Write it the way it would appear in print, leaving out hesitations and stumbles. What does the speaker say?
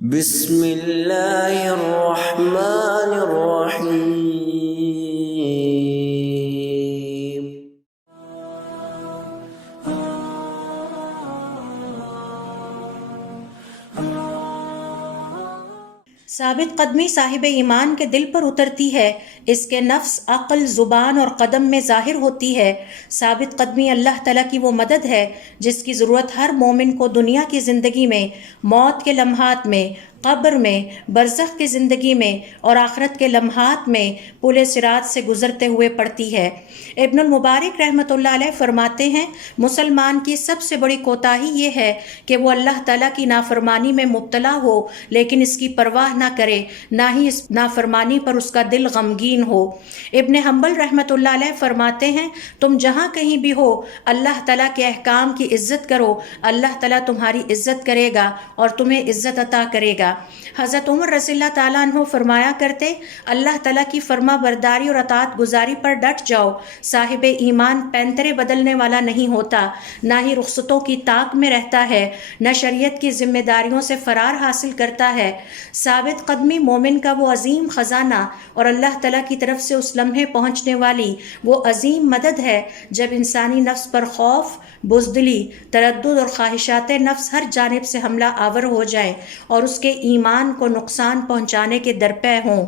بسم اللہ الرحمن الرحیم۔ ثابت قدمی صاحب ایمان کے دل پر اترتی ہے، اس کے نفس، عقل، زبان اور قدم میں ظاہر ہوتی ہے۔ ثابت قدمی اللہ تعالیٰ کی وہ مدد ہے جس کی ضرورت ہر مومن کو دنیا کی زندگی میں، موت کے لمحات میں، قبر میں، برزخ کی زندگی میں اور آخرت کے لمحات میں پل صراط سے گزرتے ہوئے پڑتی ہے۔ ابن المبارک رحمۃ اللہ علیہ فرماتے ہیں، مسلمان کی سب سے بڑی کوتاہی یہ ہے کہ وہ اللہ تعالیٰ کی نافرمانی میں مبتلا ہو لیکن اس کی پرواہ نہ کرے، نہ ہی اس نافرمانی پر اس کا دل غمگین ہو۔ ابن حنبل رحمۃ اللہ علیہ فرماتے ہیں، تم جہاں کہیں بھی ہو اللہ تعالیٰ کے احکام کی عزت کرو، اللہ تعالیٰ تمہاری عزت کرے گا اور تمہیں عزت عطا کرے گا۔ حضرت عمر رضی اللہ تعالیٰ عنہ فرمایا کرتے، اللہ تعالیٰ کی فرما برداری اور اطاعت گزاری پر ڈٹ جاؤ۔ صاحب ایمان پینترے بدلنے والا نہیں ہوتا، نہ ہی رخصتوں کی طاق میں رہتا ہے، نہ شریعت کی ذمہ داریوں سے فرار حاصل کرتا ہے۔ ثابت قدمی مومن کا وہ عظیم خزانہ اور اللہ تعالیٰ کی طرف سے اس لمحے پہنچنے والی وہ عظیم مدد ہے جب انسانی نفس پر خوف، بزدلی، تردد اور خواہشات نفس ہر جانب سے حملہ آور ہو جائیں اور اس کے ایمان کو نقصان پہنچانے کے درپے ہوں۔